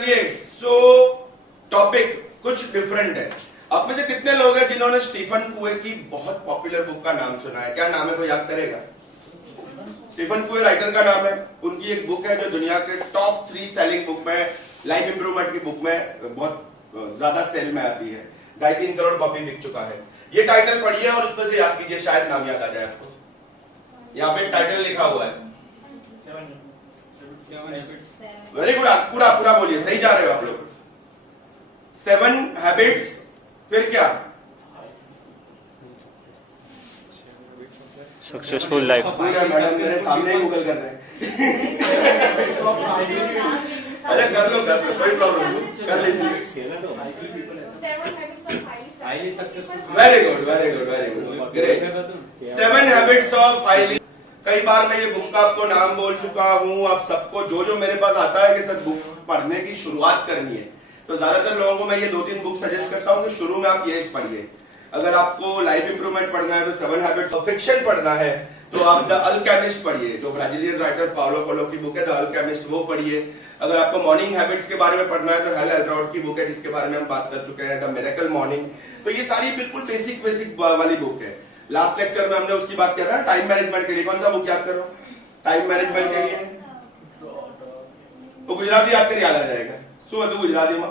चलिए, सो टॉपिक कुछ डिफरेंट है। आप में से कितने लोग हैं जिन्होंने स्टीफन कुए की बहुत पॉपुलर बुक का नाम सुना है? क्या नाम है, कोई याद करेगा? स्टीफन कुए राइटर का नाम है। उनकी एक बुक है जो दुनिया के टॉप 3 सेलिंग बुक में, लाइफ इंप्रूवमेंट की बुक में बहुत ज्यादा सेल में आती है। 2.5-3 करोड़ कॉपी बिक चुका है। ये टाइटल पढ़िए और उसमें से याद कीजिए, शायद नाम याद आ जाए आपको। यहाँ पे टाइटल लिखा हुआ है। वेरी गुड, पूरा पूरा बोलिए, सही जा रहे हो आप लोग। 7 हैबिट्स, फिर क्या? Successful life. मैडम मेरे सामने ही गूगल कर रहे हैं। अरे कर लो, कोई प्रॉब्लम नहीं, कर लीजिए। Very good, very good, very good, great. 7 habits of highly. कई बार मैं ये बुक का आपको नाम बोल चुका हूँ। आप सबको जो मेरे पास आता है कि सर बुक पढ़ने की शुरुआत करनी है, तो ज्यादातर लोगों को मैं ये 2-3 बुक सजेस्ट करता हूँ कि शुरू में आप ये पढ़िए। अगर आपको लाइफ इंप्रूवमेंट पढ़ना है तो 7 हैबिट्स ऑफ फिक्शन पढ़ना है तो आप द अल्केमिस्ट पढ़िए, जो ब्राजीलियन राइटर पाउलो कोएल्हो की बुक है द अल्केमिस्ट, वो पढ़िए। अगर आपको मॉर्निंग हैबिट्स के बारे में पढ़ना है तो हेल एल्ड्रॉड की बुक है, जिसके बारे में हम बात कर चुके हैं, द मिरेकल मॉर्निंग। तो ये सारी बिल्कुल बेसिक वाली बुक है। लास्ट लेक्चर में हमने उसकी बात किया था, टाइम मैनेजमेंट के लिए। कौन सा बुक याद करो टाइम मैनेजमेंट के लिए? तो गुजराती याद कर याद आ जाएगा। શું હતું ગુજરાતીમાં?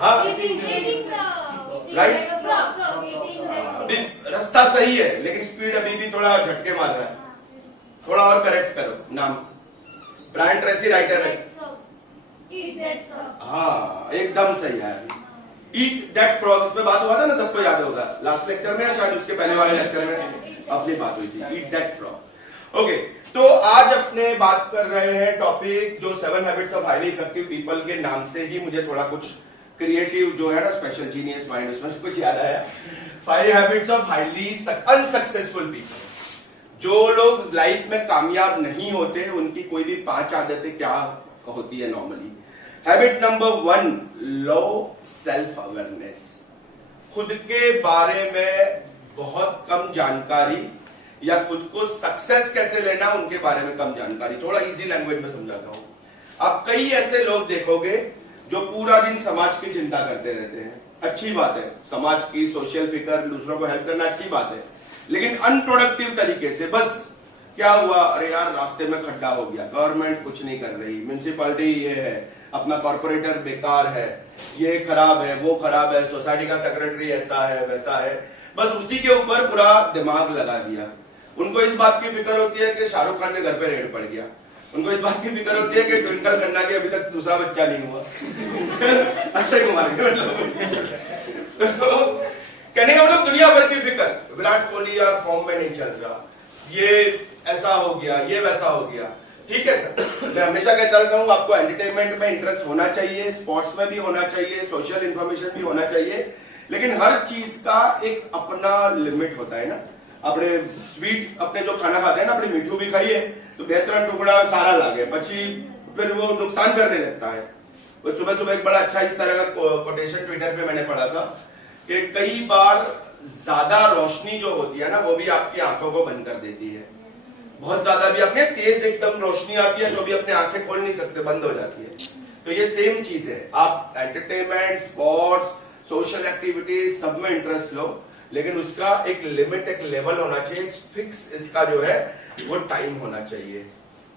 हाँ राइट, रास्ता सही है लेकिन स्पीड अभी भी थोड़ा झटके मार रहा है। थोड़ा और करेक्ट करो नाम। ब्रायन ट्रेसी राइटर है। हाँ एकदम सही है। ईट दैट फ्रॉग, इस पे बात हुआ था ना, सबको याद होगा। लास्ट लेक्चर में या शायद उसके पहले वाले लेक्चर में अपनी बात हुई थी, ईट दैट फ्रॉग। ओके, तो आज अपने बात कर रहे हैं टॉपिक जो 7 habits of highly effective people के नाम से ही मुझे थोड़ा कुछ क्रिएटिव जो है ना, स्पेशल जीनियस माइंड, उसमें से कुछ याद आया। 5 habits of highly unsuccessful people. जो लोग लाइफ में कामयाब नहीं होते उनकी कोई भी 5 आदतें क्या होती है normally. Habit number 1, low self awareness. खुद के बारे में बहुत कम जानकारी, या खुद को सक्सेस कैसे लेना उनके बारे में कम जानकारी। थोड़ा इजी लैंग्वेज में समझाता हूं। आप कई ऐसे लोग देखोगे जो पूरा दिन समाज की चिंता करते रहते हैं। अच्छी बात है, समाज की सोशल फिकर, दूसरों को हेल्प करना अच्छी बात है, लेकिन अनप्रोडक्टिव तरीके से। बस क्या हुआ, अरे यार रास्ते में खड्डा हो गया, गवर्नमेंट कुछ नहीं कर रही, म्युनिसिपैलिटी ये है, अपना कॉर्पोरेटर बेकार है, ये खराब है, वो खराब है, सोसाइटी का सेक्रेटरी ऐसा है वैसा है। बस उसी के ऊपर पूरा दिमाग लगा दिया। उनको इस बात की फिक्र होती है कि शाहरुख खान के घर पे रेड पड़ गया। उनको इस बात की फिक्र होती है कि ट्विंकल खन्ना के अभी तक दूसरा बच्चा नहीं हुआ। अक्षय कुमार के कहने का मतलब दुनिया भर की फिक्र। विराट कोहली यार फॉर्म में नहीं चल रहा, ये ऐसा हो गया, ये वैसा हो गया। ठीक है सर, मैं हमेशा कहता रहता हूँ आपको एंटरटेनमेंट में इंटरेस्ट होना चाहिए, स्पोर्ट्स में भी होना चाहिए, सोशल इंफॉर्मेशन भी होना चाहिए, लेकिन हर चीज का एक अपना लिमिट होता है ना। अपने स्वीट, अपने जो खाना खाते हैं ना, अपने मीठू भी खाइए तो बेहतरीन टुकड़ा सारा लागे, पची फिर वो नुकसान करने लगता है। और सुबह सुबह एक बड़ा अच्छा इस तरह का कोटेशन ट्विटर पे मैंने पढ़ा था कि कई बार ज्यादा रोशनी जो होती है ना, वो भी आपकी आंखों को बंद कर देती है। बहुत ज्यादा भी अपने तेज एकदम रोशनी आती है तो भी अपने आंखें खोल नहीं सकते, बंद हो जाती है। तो ये सेम चीज है। आप एंटरटेनमेंट, स्पोर्ट्स, सोशल एक्टिविटीज सब में इंटरेस्ट लो, लेकिन उसका एक लिमिट, एक लेवल होना चाहिए, फिक्स इसका जो है वो टाइम होना चाहिए।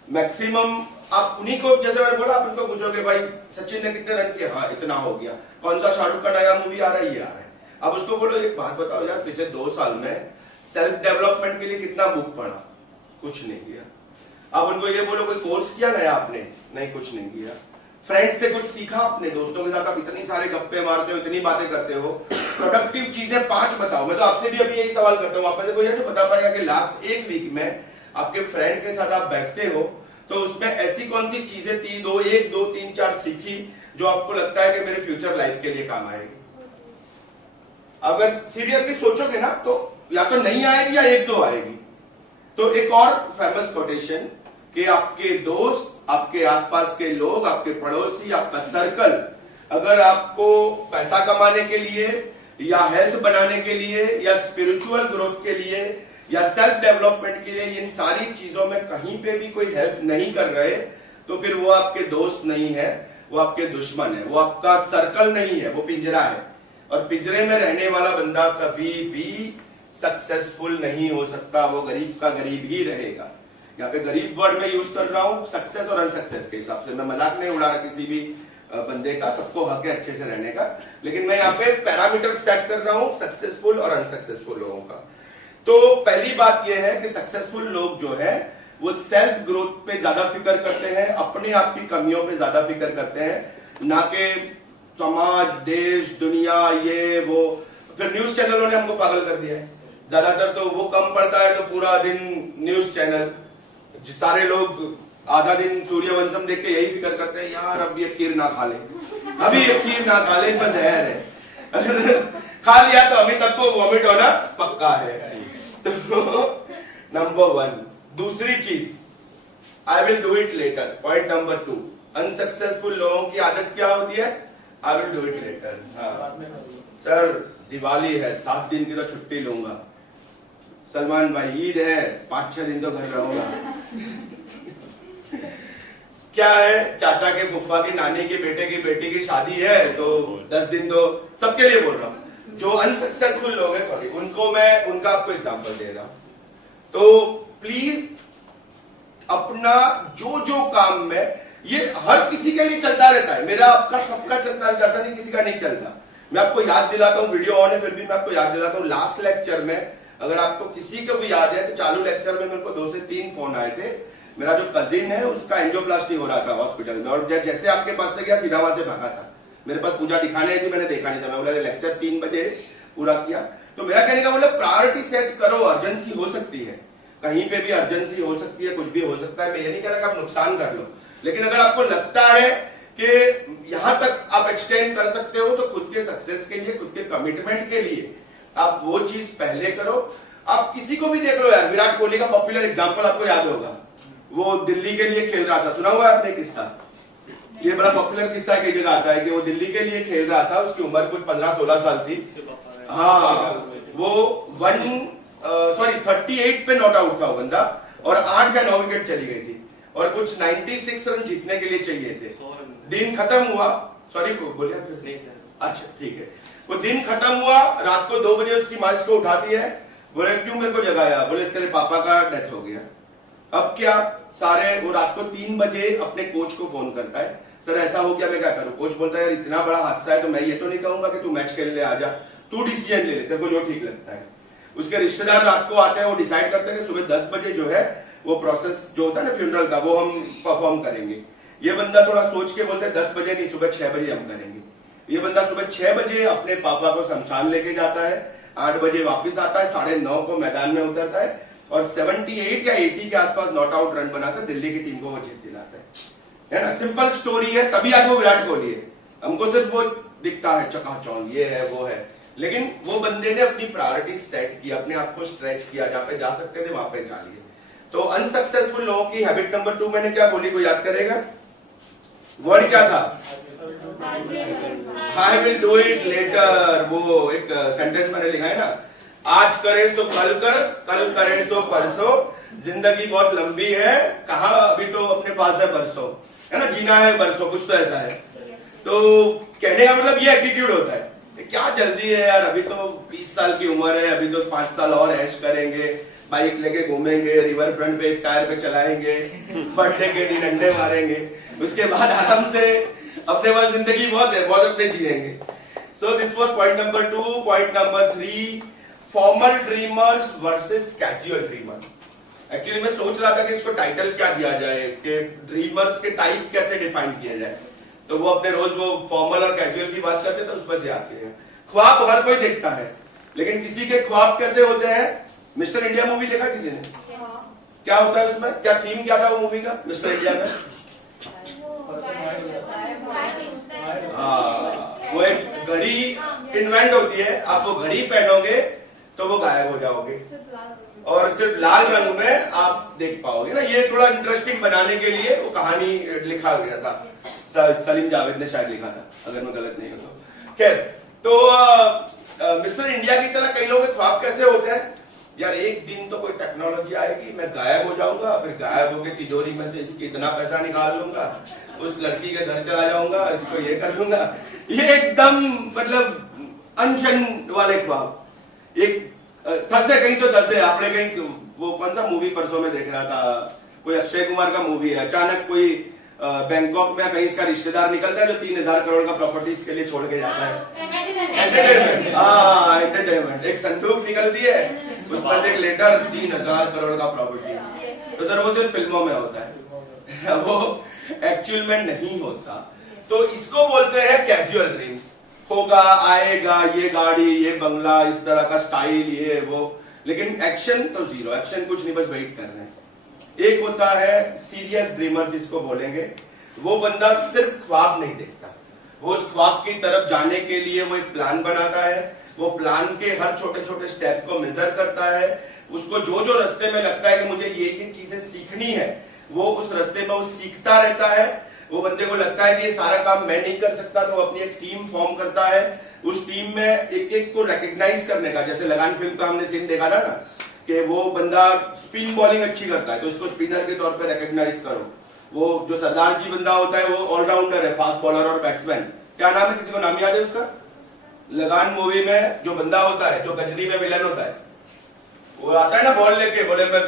मैक्सिमम आप उन्हीं को, जैसे मैंने बोला, आप उनको पूछोगे भाई सचिन ने कितने रन किए, हाँ इतना हो गया। कौन सा शाहरुख का नया मूवी आ रहा है, ये आ रहा है। अब उसको बोलो एक बात बताओ यार, पिछले 2 साल में सेल्फ डेवलपमेंट के लिए कितना बुक पढ़ा? कुछ नहीं किया। अब उनको ये बोलो कोई कोर्स किया नया आपने? नहीं, कुछ नहीं किया। फ्रेंड्स से कुछ सीखा आपने? दोस्तों के साथ आप इतनी सारे गप्पे मारते हो, इतनी बातें करते हो, प्रोडक्टिव चीजें 5 बताओ। मैं तो आपसे भी अभी यही सवाल करता हूँ, आप में से कोई है जो बता पाएगा कि लास्ट 1 वीक में आपके फ्रेंड के साथ आप बैठते हो तो उसमें ऐसी कौन सी चीजें थी, 1, 2, 3, 4 सीखी जो आपको लगता है कि मेरे फ्यूचर लाइफ के लिए काम आएगी? अगर सीरियसली सोचोगे ना तो या तो नहीं आएगी या 1-2 आएगी। तो एक और फेमस कोटेशन कि आपके दोस्त, आपके आसपास के लोग, आपके पड़ोसी, आपका सर्कल, अगर आपको पैसा कमाने के लिए या हेल्थ बनाने के लिए या स्पिरिचुअल ग्रोथ के लिए या सेल्फ डेवलपमेंट के लिए इन सारी चीजों में कहीं पे भी कोई हेल्प नहीं कर रहे तो फिर वो आपके दोस्त नहीं है, वो आपके दुश्मन है, वो आपका सर्कल नहीं है, वो पिंजरा है। और पिंजरे में रहने वाला बंदा कभी भी सक्सेसफुल नहीं हो सकता, वो गरीब का गरीब ही रहेगा। यहाँ पे गरीब वर्ड में यूज कर रहा हूँ सक्सेस और अनसक्सेस के हिसाब से, मैं मजाक नहीं उड़ा रहा किसी भी बंदे का, सबको हक है अच्छे से रहने का, लेकिन मैं यहाँ पे पैरामीटर सेट कर रहा हूँ सक्सेसफुल और अनसक्सेसफुल लोगों का। तो पहली बात यह है कि सक्सेसफुल लोग जो है वो सेल्फ ग्रोथ पे ज्यादा फिक्र करते हैं, अपने आप की कमियों पे ज्यादा फिक्र करते हैं, ना कि समाज, देश, दुनिया, ये वो। फिर न्यूज चैनलों ने हमको पागल कर दिया है, ज्यादातर तो वो कम पड़ता है तो पूरा दिन न्यूज चैनल, सारे लोग आधा दिन सूर्यवंशम देख के यही फिक्र करते हैं, यार अब ये खीर ना खा ले, अभी ये खीर ना खा ले, इसमें जहर है, अगर खा लिया तो अभी तक को वॉमिट होना पक्का है। तो नंबर 1। दूसरी चीज, I will do it later. Point number 2, unsuccessful लोगों की आदत क्या होती है? I will do it later. Sir Diwali है, 7 दिन की तो छुट्टी लूंगा। सलमान भाई ईद है, 5-6 दिन तो घर रहूंगा। क्या है, चाचा के फुफ्फा की नानी के बेटे की बेटी की शादी है तो 10 दिन तो, सबके लिए बोल रहा हूं। जो अनसक्सेसफुल लोग हैं, सॉरी, उनको मैं उनका आपको एग्जांपल दे रहा हूं। तो प्लीज अपना जो जो काम में, ये हर किसी के लिए चलता रहता है, मेरा आपका सबका चलता है, ऐसा नहीं किसी का नहीं चलता। मैं आपको याद दिलाता हूं, वीडियो ऑन है फिर भी मैं आपको याद दिलाता हूं, लास्ट लेक्चर में अगर आपको किसी को भी याद है तो चालू लेक्चर में मेरे को 2 से 3 फोन आए थे। मेरा जो कजिन है उसका एंजियोप्लास्टी हो रहा था हॉस्पिटल में, और जैसे आपके पास से गया सीधा वहां से भागा था। मेरे पास पूजा दिखाने आई थी, मैंने देखा नहीं था, मैं बोला लेक्चर 3 बजे पूरा किया। तो मेरा कहने का मतलब प्रायोरिटी सेट करो, अर्जेंसी हो सकती है, कहीं पे भी अर्जेंसी हो सकती है, कुछ भी हो सकता है। मैं ये नहीं कह रहा कि आप नुकसान कर लो, लेकिन अगर आपको लगता है कि यहां तक आप एक्सटेंड कर सकते हो तो खुद के सक्सेस के लिए, खुद के कमिटमेंट के लिए आप वो चीज पहले करो। आप किसी को भी देख लो यार, विराट कोहली का पॉपुलर एग्जांपल आपको याद होगा, वो दिल्ली के लिए खेल रहा था, सुना हुआ है आपने किस्सा? ये बड़ा पॉपुलर किस्सा कई जगह आता है कि वो दिल्ली के लिए खेल रहा था, उसकी उम्र कुछ 15-16 साल थी। हाँ, वो 38 पे नॉट आउट था वो बंदा, और 8 या 9 विकेट चली गई थी, और कुछ 96 रन जीतने के लिए चाहिए थे। दिन खत्म हुआ, सॉरी बोलिए, अच्छा ठीक है, वो दिन खत्म हुआ, रात को 2 बजे उसकी माँ इसको उठाती है, बोले क्यों मेरे को जगाया? बोले तेरे पापा का डेथ हो गया। अब क्या, सारे वो रात को 3 बजे अपने कोच को फोन करता है, सर ऐसा हो गया, मैं क्या करूं? कोच बोलता है यार इतना बड़ा हादसा है तो मैं ये तो नहीं कहूंगा कि तू मैच खेलने आ जा, तू डिसीजन ले ले, तेरे को जो ठीक लगता है। उसके रिश्तेदार रात को आते हैं, वो डिसाइड करते हैं कि सुबह 10 बजे जो है वो प्रोसेस जो होता है ना फ्यूनरल का, वो हम परफॉर्म करेंगे। ये बंदा थोड़ा सोच के बोलते हैं 10 बजे नहीं, सुबह 6 बजे हम करेंगे। ये बंदा सुबह 6 बजे अपने पापा को शमशान लेके जाता है, 8 बजे वापस आता है, 9:30 को मैदान में उतरता है, और 78 या 80 के आसपास नॉट आउट रन बनाकर दिल्ली की टीम को वो जीत दिलाता है ना। सिंपल स्टोरी है, तभी आज वो विराट कोहली है। हमको सिर्फ वो दिखता है चकाचौंध, ये है वो है, लेकिन वो बंदे ने अपनी प्रायोरिटी सेट की, अपने आप को स्ट्रेच किया, जहां पे जा सकते थे वहां पे जा लिए। तो अनसक्सेसफुल लोगों की हैबिट नंबर 2 मैंने क्या बोली, को याद करेगा? वर्ड क्या था? I will do it later. वो एक सेंटेंस मैंने लिखा है ना, आज करे सो कल कर, कल करे सो परसों, जिंदगी बहुत लंबी है, कहा अभी तो अपने पास है बरसों, है ना, जीना है बरसों, कुछ तो ऐसा है। तो कहने का मतलब ये एटीट्यूड होता है, क्या जल्दी है यार, अभी तो 20 साल की उम्र है, अभी तो 5 साल और ऐश करेंगे, बाइक लेके घूमेंगे, रिवर फ्रंट पे एक टायर पे चलाएंगे, बर्थडे के दिन अंडे मारेंगे, उसके बाद आराम से अपने पास जिंदगी बहुत है, बहुत अपने जिएंगे। So this was point number 2। Point number 3, formal dreamers versus casual dreamer. Actually मैं सोच रहा था कि इसको टाइटल क्या दिया जाए, कि ड्रीमर्स के टाइप कैसे डिफाइन किया जाए, तो वो अपने रोज वो फॉर्मल और कैजुअल की बात करते तो उसमें से आते हैं। ख्वाब हर कोई देखता है, लेकिन किसी के ख्वाब कैसे होते हैं? मिस्टर इंडिया मूवी देखा किसी ने? क्या होता है उसमें, क्या थीम क्या था वो मूवी का मिस्टर इंडिया में? वो एक घड़ी इन्वेंट होती है, आप वो घड़ी पहनोगे तो वो गायब हो जाओगे, और सिर्फ लाल रंग में आप देख पाओगे ना। ये थोड़ा इंटरेस्टिंग बनाने के लिए वो कहानी लिखा गया था, सलीम जावेद ने शायद लिखा था, अगर मैं गलत नहीं हूं तो। खैर, तो मिस्टर इंडिया की तरह कई लोगों के ख्वाब कैसे होते हैं? यार एक दिन तो कोई टेक्नोलॉजी आएगी, मैं गायब हो जाऊंगा, फिर गायब होकर तिजोरी में से इसकी इतना पैसा निकाल लूंगा, उस लड़की के घर चला जाऊंगा, इसको ये कर लूंगा। ये एकदम मतलब अनशन वाले ख्वाब। एक धसे कहीं तो धसे, आपने कहीं वो कौन सा मूवी परसों में देख रहा था, कोई अक्षय कुमार का मूवी है, अचानक कोई बैंकॉक में कहीं इसका रिश्तेदार निकलता है जो 3000 करोड़ का प्रॉपर्टीज के लिए छोड़ के जाता है। एंटरटेनमेंट, हाँ एंटरटेनमेंट। एक संदूक निकलती है, उसमें से एक लेटर 3000 करोड़ का प्रॉपर्टी। तो सर वो सिर्फ फिल्मों में होता है, वो एक्चुअल में नहीं होता। तो इसको बोलते हैं कैजुअल ड्रीम्स। होगा, आएगा, ये गाड़ी, ये बंगला, इस तरह का स्टाइल, ये वो, लेकिन एक्शन तो जीरो। एक्शन कुछ नहीं, बस वेट कर रहे हैं। एक होता है सीरियस ड्रीमर जिसको बोलेंगे, वो बंदा सिर्फ ख्वाब नहीं देखता, वो उस ख्वाब की तरफ जाने के लिए वो एक प्लान बनाता है, वो प्लान के हर छोटे छोटे स्टेप को मेजर करता है। उसको जो जो रास्ते में लगता है कि मुझे ये चीजें सीखनी है, वो उस रास्ते में वो सीखता रहता है। वो बंदे को लगता है कि ये सारा काम मैं नहीं कर सकता, तो वो अपनी एक टीम फॉर्म करता है। उस टीम में एक एक को रिकॉग्नाइज करने का, जैसे लगान फिल्म का हमने सीन देखा था ना, कि वो बंदा स्पिन बॉलिंग अच्छी करता है तो इसको स्पिनर के तौर पे रिकॉग्नाइज करो। वो जो सरदार जी बंदा होता है वो ऑलराउंडर है, फास्ट बॉलर और बैट्समैन। क्या नाम है, किसी को नाम याद है उसका? लगान मूवी में जो बंदा होता है, जो गजनी में विलन होता है, वो आता है ना बॉल लेके, बोले मैं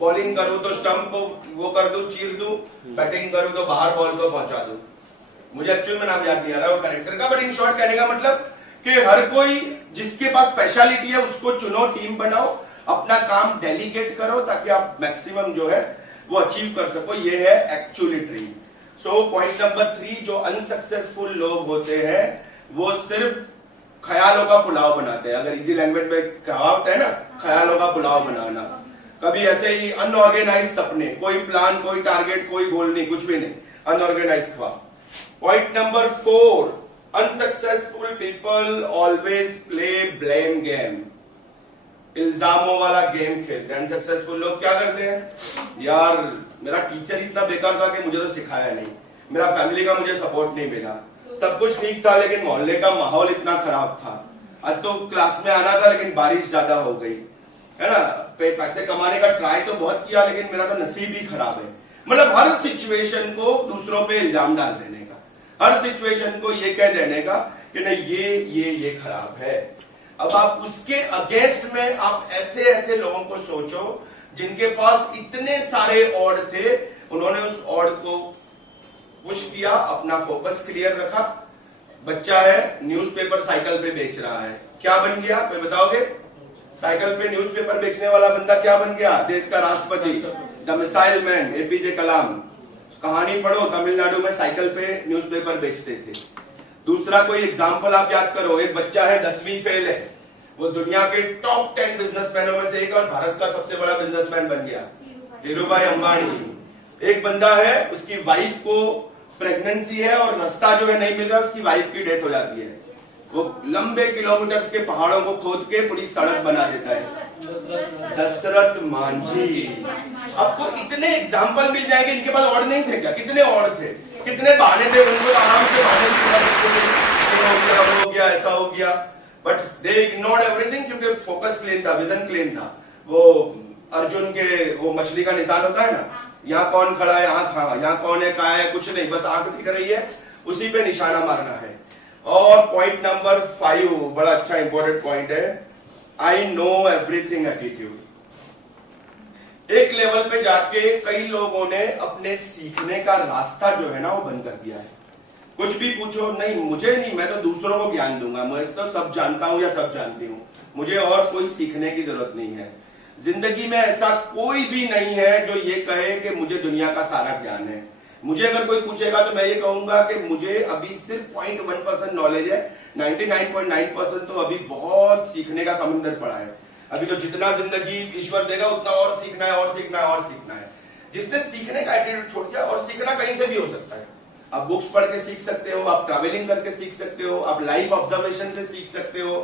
बॉलिंग करूं तो स्टंप को वो कर दूं, चीर दूं, बैटिंग करूं तो बाहर बॉल को पहुंचा दूं। मुझे एक्चुअल में नाम याद नहीं आ रहा वो कैरेक्टर का, बट इन शॉर्ट कहने का मतलब कि हर कोई जिसके पास स्पेशलिटी है उसको चुनो, टीम बनाओ, अपना काम डेलीगेट करो ताकि आप मैक्सिमम जो है वो अचीव कर सको। ये है actually dream. So point number 3, जो अनसक्सेसफुल लोग होते हैं वो सिर्फ ख्यालों का पुलाव बनाते हैं। अगर इजी लैंग्वेज में कहावत है ना, ख्यालों का पुलाव बनाना। कभी ऐसे ही अनऑर्गेनाइज सपने, कोई प्लान, कोई टारगेट, कोई गोल नहीं, कुछ भी नहीं, अनऑर्गेनाइज ख्वाब। Point number 4, unsuccessful people always play blame game. इल्जामों वाला गेम खेलते हैं। अनसक्सेसफुल लोग क्या करते हैं, यार मेरा टीचर इतना बेकार था कि मुझे तो सिखाया नहीं, मेरा फैमिली का मुझे सपोर्ट नहीं मिला, सब कुछ ठीक था लेकिन मोहल्ले का माहौल इतना खराब था, आज तो क्लास में आना था लेकिन बारिश ज्यादा हो गई, है ना, पैसे कमाने का ट्राई तो बहुत किया लेकिन मेरा तो नसीब ही खराब है। मतलब हर सिचुएशन को दूसरों पे इल्जाम डाल देने का, हर सिचुएशन को ये कह देने का कि नहीं ये खराब है। अब आप उसके अगेंस्ट में आप ऐसे ऐसे लोगों को सोचो जिनके पास इतने सारे ऑड थे, उन्होंने उस ऑड को पुश किया, अपना फोकस क्लियर रखा। बच्चा है, न्यूज़पेपर साइकिल पे बेच रहा है, क्या बन गया कोई बताओगे? साइकिल पे न्यूज़पेपर बेचने वाला बंदा क्या बन गया? देश का राष्ट्रपति, द मिसाइल मैन, एपीजे कलाम। कहानी पढ़ो, तमिलनाडु में साइकिल पे न्यूज़पेपर बेचते थे। दूसरा कोई एग्जाम्पल आप याद करो, एक बच्चा है 10वीं फेल है, वो दुनिया के टॉप 10 बिजनेसमैनों में से एक और भारत का सबसे बड़ा बिजनेसमैन बन गया, धीरूभाई अंबानी। एक बंदा है, उसकी वाइफ को प्रेगनेंसी है और रास्ता जो है नहीं मिल रहा, उसकी वाइफ की डेथ हो जाती है। वो लंबे किलोमीटर्स के पहाड़ों को खोद के पूरी सड़क बना देता है, दशरथ मांझी। आपको इतने एग्जाम्पल मिल जाएंगे, इनके पास और नहीं थे क्या? कितने और थे, कितने बहाने थे, उनको तो आराम से बहाने भी बता सकते थे, ये हो गया, वो हो गया, ऐसा हो गया, बट दे इग्नोर्ड एवरीथिंग क्योंकि फोकस क्लीन था, विजन क्लीन था। वो अर्जुन के वो मछली का निशान होता है ना, यहाँ कौन खड़ा है, आंख, हाँ यहाँ कौन है, कहाँ है, कुछ नहीं, बस आंख दिख रही है, उसी पे निशाना मारना है। और पॉइंट नंबर 5 बड़ा अच्छा इंपॉर्टेंट पॉइंट है, आई नो एवरीथिंग एटीट्यूड। एक लेवल पे जाके कई लोगों ने अपने सीखने का रास्ता जो है ना वो बंद कर दिया है। कुछ भी पूछो, नहीं मुझे नहीं, मैं तो दूसरों को ज्ञान दूंगा, मैं तो सब जानता हूं या सब जानती हूं, मुझे और कोई सीखने की जरूरत नहीं है। जिंदगी में ऐसा कोई भी नहीं है जो ये कहे कि मुझे दुनिया का सारा ज्ञान है। मुझे अगर कोई पूछेगा तो मैं ये कहूंगा कि मुझे अभी सिर्फ 0.1% नॉलेज है, 99.9% तो अभी बहुत सीखने का समंदर पड़ा है। अभी तो जितना जिंदगी ईश्वर देगा उतना और सीखना है, और सीखना है, और सीखना है। जिसने सीखने का एटीट्यूड छोड़ दिया, और सीखना कहीं से भी हो सकता है, आप बुक्स पढ़ के सीख सकते हो, आप ट्रैवलिंग करके सीख सकते हो, आप लाइव ऑब्जर्वेशन से सीख सकते हो,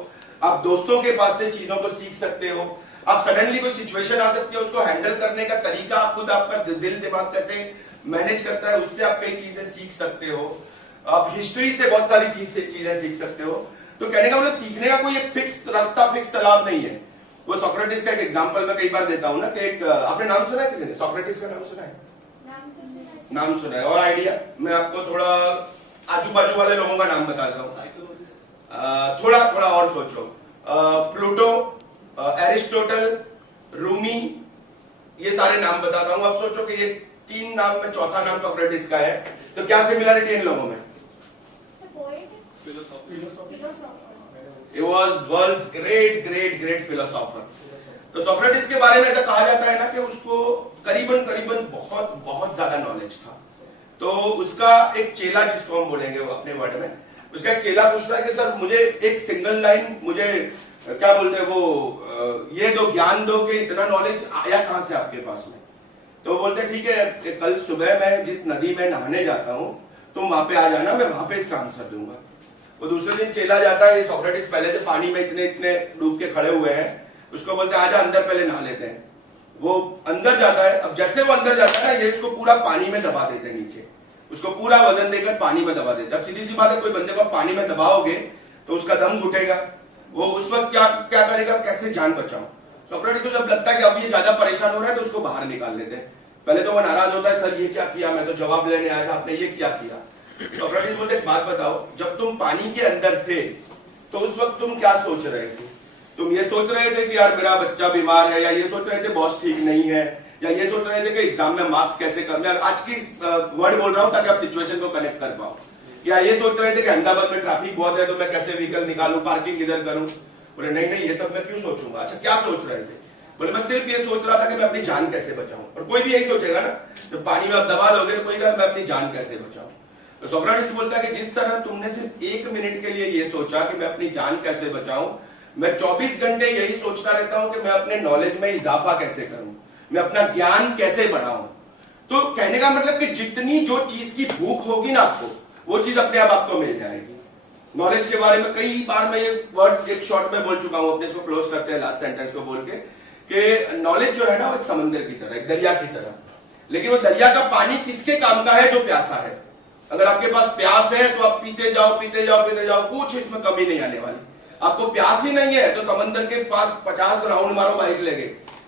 आप दोस्तों के पास से चीजों को सीख सकते हो, आप सडनली कोई सिचुएशन आ सकती है, उसको हैंडल करने का तरीका खुद आपका दिल दिमाग कैसे मैनेज करता है, उससे आप कई चीजें सीख सकते हो। आप हिस्ट्री से बहुत सारी चीजें सीख सकते हो। तो कहने का मतलब सीखने का कोई एक फिक्स रास्ता, फिक्स तालाब नहीं है। वो सोक्रेटिस का एक एग्जांपल मैं कई बार देता हूं ना कि एक आपने नाम सुना है किसी ने सोक्रेटिस का नाम सुना है? नाम सुना है और आइडिया मैं आपको थोड़ा आजू बाजू वाले लोगों का नाम बताता हूँ, थोड़ा थोड़ा और सोचो। प्लूटो, एरिस्टोटल, रूमी, ये सारे नाम बताता हूं। अब सोचो कि ये 3 नाम में चौथा नाम सोक्रेटिस का है, तो क्या सिमिलरिटी इन लोगों में? He was world's great philosopher। तो सोक्रेटिस के बारे में ऐसा कहा जाता है ना कि उसको करीबन करीबन बहुत बहुत ज्यादा नॉलेज था। तो उसका एक चेला, जिसको हम बोलेंगे वो अपने वर्ड में, उसका एक चेला पूछता है कि सर मुझे एक सिंगल लाइन, मुझे क्या बोलते हैं वो, ये दो, ज्ञान दो कि इतना नॉलेज आया कहां से आपके पास में। तो बोलते ठीक है, कल सुबह मैं जिस नदी में नहाने जाता हूं तुम वहां पे आ जाना, मैं वहां पे इसका आंसर दूंगा। वो दूसरे दिन चेला जाता है, ये सोक्रेटिस पहले से पानी में इतने इतने डूब के खड़े हुए हैं, उसको बोलते हैं आजा अंदर पहले नहा लेते हैं। वो अंदर जाता है, अब जैसे वो अंदर जाता है ना, ये उसको पूरा पानी में दबा देते हैं नीचे, उसको पूरा वजन देकर पानी में दबा देते हैं। अब सीधी सी बात है, कोई बंदे को पानी में दबाओगे तो उसका दम घुटेगा, वो उस वक्त क्या करेगा, कैसे जान बचाऊं। सोक्रेटिस को जब लगता है कि अब ये ज्यादा परेशान हो रहा है तो उसको बाहर निकाल लेते हैं। पहले तो वो नाराज होता है, सर ये क्या किया, मैं तो जवाब लेने आया था, आपने ये क्या किया। सोक्रेटिस बोलते एक बात बताओ, जब तुम पानी के अंदर थे तो उस वक्त तुम क्या सोच रहे थे? तुम ये सोच रहे थे कि यार मेरा बच्चा बीमार है, या ये सोच रहे थे बॉस ठीक नहीं है, या ये सोच रहे थे कि एग्जाम में मार्क्स कैसे कम है? आज की वर्ड बोल रहा हूं ताकि आप सिचुएशन को कनेक्ट कर पाओ। या ये सोच रहे थे कि अहमदाबाद में ट्रैफिक बहुत है तो मैं कैसे व्हीकल निकालूं, पार्किंग किधर करूं? बोले नहीं नहीं, ये सब मैं क्यों सोचूंगा। अच्छा क्या सोच रहे थे? बोले मैं सिर्फ ये सोच रहा था कि मैं अपनी जान कैसे बचाऊं। और कोई भी यही सोचेगा ना, जब पानी में आप दबा दोगे तो कोई कहेगा मैं अपनी जान कैसे बचाऊं। तो सोक्रेटिस बोलता है कि जिस तरह तुमने सिर्फ 1 मिनट के लिए ये सोचा कि मैं अपनी जान कैसे बचाऊं, मैं 24 घंटे यही सोचता रहता हूं कि मैं अपने नॉलेज में इजाफा कैसे करूं, मैं अपना ज्ञान कैसे बढ़ाऊं। तो कहने का मतलब कि जितनी जो चीज की भूख होगी ना आपको, वो चीज अपने आप आपको मिल जाएगी। नॉलेज के बारे में कई बार मैं ये वर्ड एक शॉर्ट में बोल चुका हूं, अपने इसको क्लोज करते हैं लास्ट सेंटेंस को बोल के, कि नॉलेज जो है ना वो एक समंदर की तरह, एक दरिया की तरह, लेकिन वो दरिया का पानी किसके काम का है? जो प्यासा है। अगर आपके पास प्यास है तो आप पीते जाओ पीते जाओ पीते जाओ, कुछ इसमें कमी नहीं आने वाली। आपको प्यास ही नहीं है तो समंदर के पास 50 राउंड मारो बाइक लेके,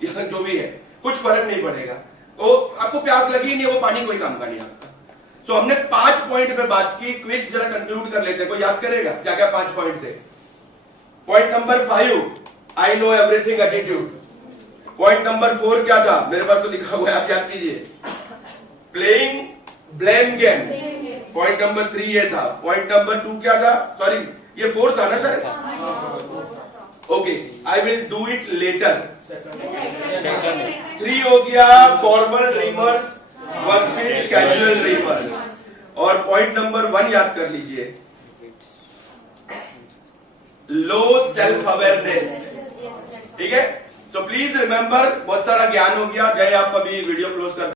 या जो भी है, कुछ फर्क नहीं पड़ेगा। तो आपको प्यास लगी ही नहीं, वो पानी कोई काम का नहीं आपका। सो हमने 5 पॉइंट पे बात की, क्विक जरा कंक्लूड कर लेते हैं। कोई याद करेगा क्या क्या 5 पॉइंट थे? Point number 5, I know everything attitude. Point number 4 क्या था? मेरे पास तो लिखा हुआ है, आप याद कीजिए, playing blame game. Point number 3 ये था। पॉइंट नंबर 2 क्या था? सॉरी ये 4 था ना शायद। Okay, I will do it later. 3 हो गया formal dreamers versus casual dreamers. और पॉइंट नंबर 1 याद कर लीजिए, लो सेल्फ अवेयरनेस। ठीक है, सो प्लीज रिमेंबर, बहुत सारा ज्ञान हो गया। जय, आप अभी वीडियो क्लोज कर